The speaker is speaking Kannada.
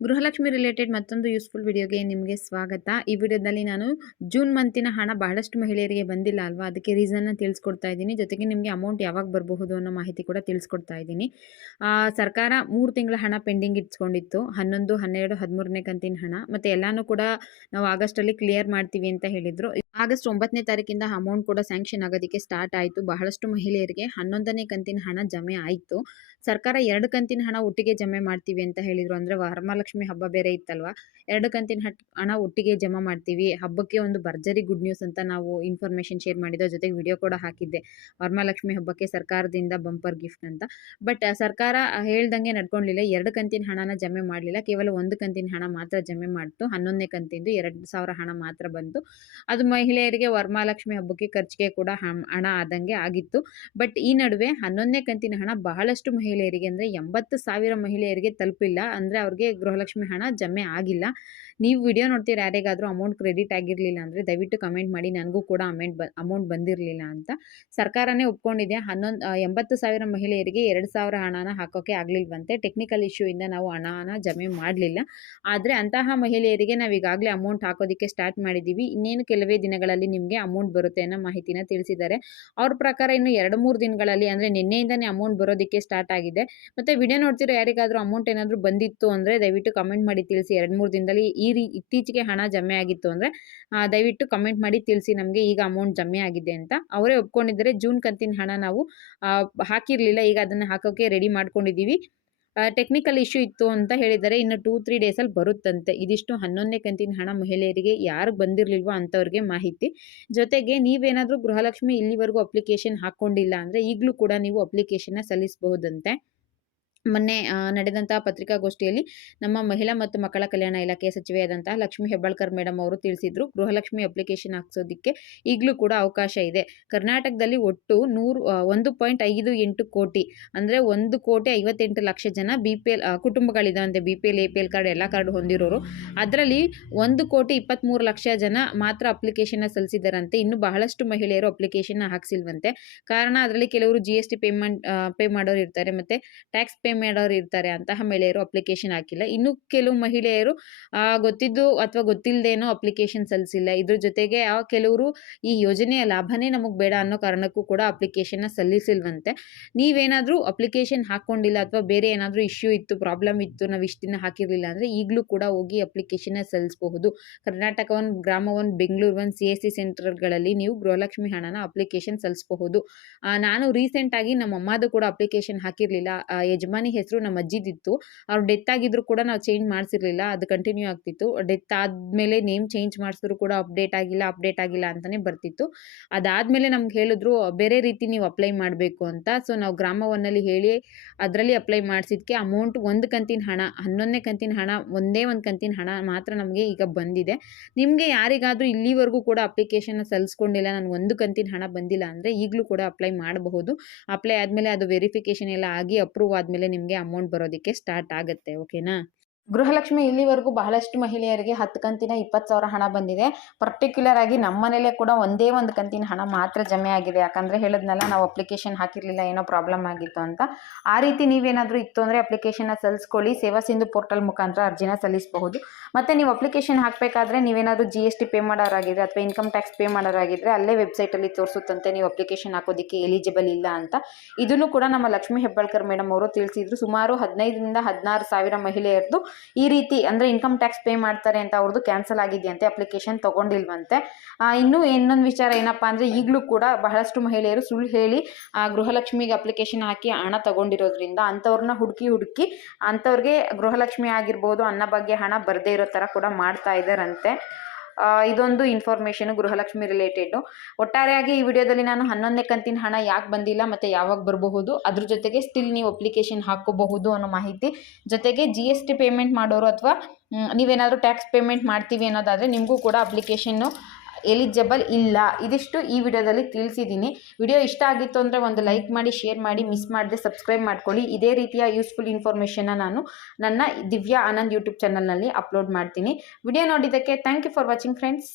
Gruhalakshmi related ಮತ್ತೊಂದು ಯೂಸ್ಫುಲ್ ವಿಡಿಯೋಗೆ ನಿಮಗೆ ಸ್ವಾಗತ. ಈ ವಿಡಿಯೋದಲ್ಲಿ ನಾನು ಜೂನ್ ಮಂತಿನ ಹಣ ಬಹಳಷ್ಟು ಮಹಿಳೆಯರಿಗೆ ಬಂದಿಲ್ಲ ಅಲ್ವಾ? ಅದಕ್ಕೆ ರೀಸನ್ನ ತಿಳಿಸ್ಕೊಡ್ತಾ ಇದ್ದೀನಿ. ಜೊತೆಗೆ ನಿಮಗೆ ಅಮೌಂಟ್ ಯಾವಾಗ ಬರಬಹುದು ಅನ್ನೋ ಮಾಹಿತಿ ಕೂಡ ತಿಳಿಸ್ಕೊಡ್ತಾ ಇದ್ದೀನಿ. ಸರ್ಕಾರ ಮೂರು ತಿಂಗಳ ಹಣ ಪೆಂಡಿಂಗ್ ಇಟ್ಸ್ಕೊಂಡಿತ್ತು. ಹನ್ನೊಂದು, ಹನ್ನೆರಡು, ಹದಿಮೂರನೇ ಕಂತಿನ ಹಣ. ಮತ್ತು ಎಲ್ಲಾನು ಕೂಡ ನಾವು ಆಗಸ್ಟಲ್ಲಿ ಕ್ಲಿಯರ್ ಮಾಡ್ತೀವಿ ಅಂತ ಹೇಳಿದರು. ಆಗಸ್ಟ್ ಒಂಬತ್ತನೇ ತಾರೀಕಿಂದ ಅಮೌಂಟ್ ಕೂಡ ಸ್ಯಾಂಕ್ಷನ್ ಆಗೋದಕ್ಕೆ ಸ್ಟಾರ್ಟ್ ಆಯಿತು. ಬಹಳಷ್ಟು ಮಹಿಳೆಯರಿಗೆ ಹನ್ನೊಂದನೇ ಕಂತಿನ ಹಣ ಜಮೆ ಆಯಿತು. ಸರ್ಕಾರ ಎರಡು ಕಂತಿನ ಹಣ ಒಟ್ಟಿಗೆ ಜಮೆ ಮಾಡ್ತೀವಿ ಅಂತ ಹೇಳಿದರು. ಅಂದರೆ ವರಮಹಾಲಕ್ಷ್ಮಿ ಹಬ್ಬ ಬೇರೆ ಇತ್ತಲ್ವ? ಎರಡು ಕಂತಿನ ಹಣ ಒಟ್ಟಿಗೆ ಜಮಾ ಮಾಡ್ತೀವಿ. ಹಬ್ಬಕ್ಕೆ ಒಂದು ಭರ್ಜರಿ ಗುಡ್ ನ್ಯೂಸ್ ಅಂತ ನಾವು ಇನ್ಫಾರ್ಮೇಷನ್ ಶೇರ್ ಮಾಡಿದ್ದೋ ಜೊತೆಗೆ ವಿಡಿಯೋ ಕೂಡ ಹಾಕಿದ್ದೆ. ವರಮಹಾಲಕ್ಷ್ಮಿ ಹಬ್ಬಕ್ಕೆ ಸರ್ಕಾರದಿಂದ ಬಂಪರ್ ಗಿಫ್ಟ್ ಅಂತ. ಬಟ್ ಸರ್ಕಾರ ಹೇಳ್ದಂಗೆ ನಡ್ಕೊಂಡಿಲ್ಲ. ಎರಡು ಕಂತಿನ ಹಣನ ಜಮೆ ಮಾಡಲಿಲ್ಲ. ಕೇವಲ ಒಂದು ಕಂತಿನ ಹಣ ಮಾತ್ರ ಜಮೆ ಮಾಡ್ತು. ಹನ್ನೊಂದನೇ ಕಂತಿಂದು ಎರಡು ಸಾವಿರ ಹಣ ಮಾತ್ರ ಬಂತು. ಅದು ಮಹಿಳೆಯರಿಗೆ ವರಮಹಾಲಕ್ಷ್ಮಿ ಹಬ್ಬಕ್ಕೆ ಖರ್ಚಿಗೆ ಕೂಡ ಹಣ ಆದಂಗೆ ಆಗಿತ್ತು. ಬಟ್ ಈ ನಡುವೆ ಹನ್ನೊಂದನೇ ಕಂತಿನ ಹಣ ಬಹಳಷ್ಟು ಮಹಿಳೆಯರಿಗೆ, ಅಂದ್ರೆ ಎಂಬತ್ತು ಸಾವಿರ ಮಹಿಳೆಯರಿಗೆ ತಲುಪಿಲ್ಲ. ಅಂದ್ರೆ ಅವ್ರಿಗೆ ಗೃಹಲಕ್ಷ್ಮಿ ಹಣ ಜಮೆ ಆಗಿಲ್ಲ. ನೀವು ವಿಡಿಯೋ ನೋಡ್ತೀರ ಯಾರಿಗಾದರೂ ಅಮೌಂಟ್ ಕ್ರೆಡಿಟ್ ಆಗಿರಲಿಲ್ಲ ಅಂದರೆ ದಯವಿಟ್ಟು ಕಮೆಂಟ್ ಮಾಡಿ, ನನಗೂ ಕೂಡ ಅಮೌಂಟ್ ಬ ಅಮೌಂಟ್ ಬಂದಿರಲಿಲ್ಲ ಅಂತ. ಸರ್ಕಾರನೇ ಒಪ್ಕೊಂಡಿದೆ, ಹನ್ನೊಂದು ಎಂಬತ್ತು ಸಾವಿರ ಮಹಿಳೆಯರಿಗೆ ಎರಡು ಸಾವಿರ ಹಣನ ಹಾಕೋಕ್ಕೆ ಆಗಲಿಲ್ವಂತೆ. ಟೆಕ್ನಿಕಲ್ ಇಶ್ಯೂಯಿಂದ ನಾವು ಹಣನ ಜಮೆ ಮಾಡಲಿಲ್ಲ. ಆದರೆ ಅಂತಹ ಮಹಿಳೆಯರಿಗೆ ನಾವು ಈಗಾಗಲೇ ಅಮೌಂಟ್ ಹಾಕೋದಕ್ಕೆ ಸ್ಟಾರ್ಟ್ ಮಾಡಿದ್ದೀವಿ ಇನ್ನೇನು ಕೆಲವೇ ದಿನಗಳಲ್ಲಿ ನಿಮಗೆ ಅಮೌಂಟ್ ಬರುತ್ತೆ ಅನ್ನೋ ಮಾಹಿತಿನ ತಿಳಿಸಿದ್ದಾರೆ. ಅವ್ರ ಪ್ರಕಾರ ಇನ್ನು ಎರಡು ಮೂರು ದಿನಗಳಲ್ಲಿ ಅಂದರೆ ನಿನ್ನೆಯಿಂದನೇ ಅಮೌಂಟ್ ಬರೋದಕ್ಕೆ ಸ್ಟಾರ್ಟ್ ಆಗಿದೆ. ಮತ್ತು ವಿಡಿಯೋ ನೋಡ್ತಿರೋ ಯಾರಿಗಾದರೂ ಅಮೌಂಟ್ ಏನಾದರೂ ಬಂದಿತ್ತು ಅಂದರೆ ದಯವಿಟ್ಟು ಕಮೆಂಟ್ ಮಾಡಿ ತಿಳಿಸಿ. ಎರಡು ಮೂರು ದಿನದಲ್ಲಿ ಈ ರೀ, ಇತ್ತೀಚೆಗೆ ಹಣ ಜಮೆ ಆಗಿತ್ತು ಅಂದರೆ ದಯವಿಟ್ಟು ಕಮೆಂಟ್ ಮಾಡಿ ತಿಳಿಸಿ ನಮಗೆ ಈಗ ಅಮೌಂಟ್ ಜಮೆ ಆಗಿದೆ ಅಂತ. ಅವರೇ ಒಪ್ಕೊಂಡಿದ್ದರೆ. ಜೂನ್ ಕಂತಿನ ಹಣ ನಾವು ಹಾಕಿರಲಿಲ್ಲ. ಈಗ ಅದನ್ನು ಹಾಕೋಕ್ಕೆ ರೆಡಿ ಮಾಡ್ಕೊಂಡಿದ್ದೀವಿ ಟೆಕ್ನಿಕಲ್ ಇಶ್ಯೂ ಇತ್ತು ಅಂತ ಹೇಳಿದ್ದಾರೆ. ಇನ್ನು ಟೂ ತ್ರೀ ಡೇಸಲ್ಲಿ ಬರುತ್ತಂತೆ. ಇದಿಷ್ಟು ಹನ್ನೊಂದನೇ ಕಂತಿನ ಹಣ ಮಹಿಳೆಯರಿಗೆ ಯಾರು ಬಂದಿರಲಿಲ್ವೋ ಅಂಥವ್ರಿಗೆ ಮಾಹಿತಿ. ಜೊತೆಗೆ ನೀವೇನಾದರೂ ಗೃಹಲಕ್ಷ್ಮಿ ಇಲ್ಲಿವರೆಗೂ ಅಪ್ಲಿಕೇಶನ್ ಹಾಕ್ಕೊಂಡಿಲ್ಲ ಅಂದರೆ ಈಗಲೂ ಕೂಡ ನೀವು ಅಪ್ಲಿಕೇಶನ್ನ ಸಲ್ಲಿಸಬಹುದಂತೆ. ಮೊನ್ನೆ ನಡೆದಂತಹ ಪತ್ರಿಕಾಗೋಷ್ಠಿಯಲ್ಲಿ ನಮ್ಮ ಮಹಿಳಾ ಮತ್ತು ಮಕ್ಕಳ ಕಲ್ಯಾಣ ಇಲಾಖೆಯ ಸಚಿವೆಯಾದಂತಹ ಲಕ್ಷ್ಮೀ ಹೆಬ್ಬಾಳ್ಕರ್ ಮೇಡಮ್ ಅವರು ತಿಳಿಸಿದ್ರು, ಗೃಹಲಕ್ಷ್ಮಿ ಅಪ್ಲಿಕೇಶನ್ ಹಾಕ್ಸೋದಕ್ಕೆ ಈಗಲೂ ಕೂಡ ಅವಕಾಶ ಇದೆ. ಕರ್ನಾಟಕದಲ್ಲಿ ಒಟ್ಟು ನೂರು ಒಂದು ಪಾಯಿಂಟ್ ಐದು ಎಂಟು ಕೋಟಿ, ಅಂದರೆ ಒಂದು ಕೋಟಿ ಐವತ್ತೆಂಟು ಲಕ್ಷ ಜನ B P L ಕುಟುಂಬಗಳಿದಾವಂತೆ B P L A P L card, ಎಲ್ಲ ಕಾರ್ಡ್ ಹೊಂದಿರೋರು. ಅದರಲ್ಲಿ ಒಂದು ಕೋಟಿ ಇಪ್ಪತ್ತ್ಮೂರು ಲಕ್ಷ ಜನ ಮಾತ್ರ ಅಪ್ಲಿಕೇಶನ್ನ ಸಲ್ಲಿಸಿದಾರಂತೆ ಇನ್ನು ಬಹಳಷ್ಟು ಮಹಿಳೆಯರು ಅಪ್ಲಿಕೇಶನ್ ಹಾಕ್ಸಿಲ್ವಂತೆ. ಕಾರಣ ಅದರಲ್ಲಿ ಕೆಲವರು G S T payment pay ಮಾಡೋರು ಇರ್ತಾರೆ ಮತ್ತು ಟ್ಯಾಕ್ಸ್ ಪೇ ಮಾಡೋರು ಇರ್ತಾರೆ ಅಂತಹ ಮಹಿಳೆಯರು ಅಪ್ಲಿಕೇಶನ್ ಹಾಕಿಲ್ಲ. ಇನ್ನು ಕೆಲವು ಮಹಿಳೆಯರು ಗೊತ್ತಿದ್ದು ಅಥವಾ ಗೊತ್ತಿಲ್ಲದೇನೋ ಅಪ್ಲಿಕೇಶನ್ ಸಲ್ಲಿಸಿಲ್ಲ ಇದ್ರ ಜೊತೆಗೆ, ಆ, ಕೆಲವರು ಈ ಯೋಜನೆಯ ಲಾಭನೇ ನಮಗೆ ಬೇಡ ಅನ್ನೋ ಕಾರಣಕ್ಕೂ ಕೂಡ ಅಪ್ಲಿಕೇಶನ್ನ ಸಲ್ಲಿಸಿಲ್ವಂತೆ. ನೀವೇನಾದರೂ ಅಪ್ಲಿಕೇಶನ್ ಹಾಕ್ಕೊಂಡಿಲ್ಲ ಅಥವಾ ಬೇರೆ ಏನಾದರೂ ಇಶ್ಯೂ ಇತ್ತು ಪ್ರಾಬ್ಲಮ್ ಇತ್ತು, ನಾವು ಇಷ್ಟು ದಿನ ಹಾಕಿರಲಿಲ್ಲ ಅಂದರೆ ಈಗಲೂ ಕೂಡ ಹೋಗಿ ಅಪ್ಲಿಕೇಶನ್ನ ಸಲ್ಲಿಸಬಹುದು. Karnataka one Grama one Bengaluru one C S C ಸೆಂಟರ್ಗಳಲ್ಲಿ ನೀವು ಗೃಹಲಕ್ಷ್ಮಿ ಹಣನ ಅಪ್ಲಿಕೇಶನ್ ಸಲ್ಲಿಸಬಹುದು. ನಾನು ರೀಸೆಂಟಾಗಿ ನಮ್ಮ ಅಮ್ಮದು ಕೂಡ ಅಪ್ಲಿಕೇಶನ್ ಹಾಕಿರಲಿಲ್ಲ. ಯಜಮಾನಿ ಹೆಸರು ನಮ್ಮ ಅಜ್ಜಿದಿತ್ತು ಅವ್ರು ಡೆತ್ ಆಗಿದ್ರು ಕೂಡ ನಾವು ಚೇಂಜ್ ಮಾಡಿಸಿರ್ಲಿಲ್ಲ, ಅದು ಕಂಟಿನ್ಯೂ ಆಗ್ತಿತ್ತು. ಡೆತ್ ಆದಮೇಲೆ ನೇಮ್ ಚೇಂಜ್ ಮಾಡಿಸಿದ್ರು ಕೂಡ ಅಪ್ಡೇಟ್ ಆಗಿಲ್ಲ ಅಪ್ಡೇಟ್ ಆಗಿಲ್ಲ ಅಂತಲೇ ಬರ್ತಿತ್ತು. ಅದಾದಮೇಲೆ ನಮ್ಗೆ ಹೇಳಿದ್ರು, ಬೇರೆ ರೀತಿ ನೀವು ಅಪ್ಲೈ ಮಾಡಬೇಕು ಅಂತ. ಸೊ ನಾವು ಗ್ರಾಮ ಒನ್ನಲ್ಲಿ ಹೇಳಿ, ಅದರಲ್ಲಿ ಅಪ್ಲೈ ಮಾಡಿಸಿದ್ಕೆ ಅಮೌಂಟ್ ಒಂದು ಕಂತಿನ ಹಣ, ಹನ್ನೊಂದನೇ ಕಂತಿನ ಹಣ, ಒಂದೇ ಒಂದು ಕಂತಿನ ಹಣ ಮಾತ್ರ ನಮಗೆ ಈಗ ಬಂದಿದೆ. ನಿಮಗೆ ಯಾರಿಗಾದರೂ ಇಲ್ಲಿವರೆಗೂ ಕೂಡ ಅಪ್ಲಿಕೇಶನ್ ಸಲ್ಲಿಸ್ಕೊಂಡಿಲ್ಲ ನನಗೆ ಒಂದು ಕಂತಿನ ಹಣ ಬಂದಿಲ್ಲ ಅಂದರೆ ಈಗಲೂ ಕೂಡ ಅಪ್ಲೈ ಮಾಡಬಹುದು. ಅಪ್ಲೈ ಆದಮೇಲೆ ಅದು ವೆರಿಫಿಕೇಶನ್ ಎಲ್ಲ ಆಗಿ ಅಪ್ರೂವ್ ಆದಮೇಲೆ ನಿಮಗೆ ಅಮೌಂಟ್ ಬರೋದಕ್ಕೆ ಸ್ಟಾರ್ಟ್ ಆಗುತ್ತೆ ಓಕೆನಾ ಗೃಹಲಕ್ಷ್ಮಿ ಇಲ್ಲಿವರೆಗೂ ಬಹಳಷ್ಟು ಮಹಿಳೆಯರಿಗೆ ಹತ್ತು ಕಂತಿನ ಇಪ್ಪತ್ತು ಸಾವಿರ ಹಣ ಬಂದಿದೆ. ಪರ್ಟಿಕ್ಯುಲರ್ ಆಗಿ ನಮ್ಮ ಮನೇಲೆ ಕೂಡ ಒಂದೇ ಒಂದು ಕಂತಿನ ಹಣ ಮಾತ್ರ ಜಮೆ ಆಗಿದೆ. ಯಾಕಂದರೆ ಹೇಳಿದ್ನಲ್ಲ, ನಾವು ಅಪ್ಲಿಕೇಶನ್ ಹಾಕಿರಲಿಲ್ಲ, ಏನೋ ಪ್ರಾಬ್ಲಮ್ ಆಗಿತ್ತು ಅಂತ. ಆ ರೀತಿ ನೀವೇನಾದರೂ ಇತ್ತು ಅಂದರೆ ಅಪ್ಲಿಕೇಶನ್ನ ಸಲ್ಲಿಸ್ಕೊಳ್ಳಿ. ಸೇವಾ ಸಿಂಧು ಪೋರ್ಟಲ್ ಮುಖಾಂತರ ಅರ್ಜಿನ ಸಲ್ಲಿಸಬಹುದು. ಮತ್ತು ನೀವು ಅಪ್ಲಿಕೇಶನ್ ಹಾಕಬೇಕಾದ್ರೆ ನೀವೇನಾದರೂ ಜಿ ಎಸ್ ಟಿ ಪೇ ಮಾಡೋರಾಗಿದ್ದರೆ ಅಥವಾ ಇನ್ಕಮ್ ಟ್ಯಾಕ್ಸ್ ಪೇ ಮಾಡೋರಾಗಿದ್ರೆ ಅಲ್ಲೇ ವೆಬ್ಸೈಟಲ್ಲಿ ತೋರಿಸುತ್ತಂತೆ ನೀವು ಅಪ್ಲಿಕೇಶನ್ ಹಾಕೋದಕ್ಕೆ ಎಲಿಜಿಬಲ್ ಇಲ್ಲ ಅಂತ. ಇದನ್ನು ಕೂಡ ನಮ್ಮ ಲಕ್ಷ್ಮೀ ಹೆಬ್ಬಾಳ್ಕರ್ ಮೇಡಮ್ ಅವರು ತಿಳಿಸಿದ್ರು. ಸುಮಾರು ಹದಿನೈದರಿಂದ ಹದಿನಾರು ಸಾವಿರ ಮಹಿಳೆಯರದು ಈ ರೀತಿ ಅಂದರೆ ಇನ್ಕಮ್ ಟ್ಯಾಕ್ಸ್ ಪೇ ಮಾಡ್ತಾರೆ ಅಂತ ಅವ್ರದ್ದು ಕ್ಯಾನ್ಸಲ್ ಆಗಿದೆಯಂತೆ ಅಪ್ಲಿಕೇಶನ್ ತೊಗೊಂಡಿಲ್ವಂತೆ. ಇನ್ನೂ ಇನ್ನೊಂದು ವಿಚಾರ ಏನಪ್ಪ ಅಂದರೆ ಈಗಲೂ ಕೂಡ ಬಹಳಷ್ಟು ಮಹಿಳೆಯರು ಸುಳ್ಳು ಹೇಳಿ ಗೃಹಲಕ್ಷ್ಮಿಗೆ ಅಪ್ಲಿಕೇಶನ್ ಹಾಕಿ ಹಣ ತಗೊಂಡಿರೋದ್ರಿಂದ ಅಂಥವ್ರನ್ನ ಹುಡುಕಿ ಹುಡುಕಿ ಅಂಥವ್ರಿಗೆ ಗೃಹಲಕ್ಷ್ಮಿ ಆಗಿರ್ಬೋದು, ಅನ್ನ ಬಗ್ಗೆ ಹಣ ಬರದೇ ಇರೋ ಥರ ಕೂಡ ಮಾಡ್ತಾ ಇದ್ದಾರಂತೆ ಇದೊಂದು ಇನ್ಫಾರ್ಮೇಷನು ಗೃಹಲಕ್ಷ್ಮಿ ರಿಲೇಟೆಡ್ ಒಟ್ಟಾರೆಯಾಗಿ ಈ ವಿಡಿಯೋದಲ್ಲಿ ನಾನು ಹನ್ನೊಂದನೇ ಕಂತಿನ ಹಣ ಯಾಕೆ ಬಂದಿಲ್ಲ ಮತ್ತು ಯಾವಾಗ ಬರಬಹುದು, ಅದ್ರ ಜೊತೆಗೆ ಸ್ಟಿಲ್ ನೀವು ಅಪ್ಲಿಕೇಶನ್ ಹಾಕೋಬಹುದು ಅನ್ನೋ ಮಾಹಿತಿ. ಜೊತೆಗೆ ಜಿ ಎಸ್ ಟಿ ಪೇಮೆಂಟ್ ಮಾಡೋರು ಅಥವಾ ನೀವೇನಾದರೂ ಟ್ಯಾಕ್ಸ್ ಪೇಮೆಂಟ್ ಮಾಡ್ತೀವಿ ಅನ್ನೋದಾದರೆ ನಿಮಗೂ ಕೂಡ ಅಪ್ಲಿಕೇಶನ್ನು ಎಲಿಜಿಬಲ್ ಇಲ್ಲ. ಇದಿಷ್ಟು ಈ ವಿಡಿಯೋದಲ್ಲಿ ತಿಳಿಸಿದ್ದೀನಿ. ವಿಡಿಯೋ ಇಷ್ಟ ಆಗಿತ್ತು ಅಂದರೆ ಒಂದು ಲೈಕ್ ಮಾಡಿ, ಶೇರ್ ಮಾಡಿ, ಮಿಸ್ ಮಾಡದೆ ಸಬ್ಸ್ಕ್ರೈಬ್ ಮಾಡ್ಕೊಳ್ಳಿ. ಇದೇ ರೀತಿಯ ಯೂಸ್ಫುಲ್ ಇನ್ಫಾರ್ಮೇಷನ್ನ ನಾನು ನನ್ನ ದಿವ್ಯಾ ಆನಂದ್ ಯೂಟ್ಯೂಬ್ ಚಾನಲ್ನಲ್ಲಿ ಅಪ್ಲೋಡ್ ಮಾಡ್ತೀನಿ. ವಿಡಿಯೋ ನೋಡಿದ್ದಕ್ಕೆ thank you for watching friends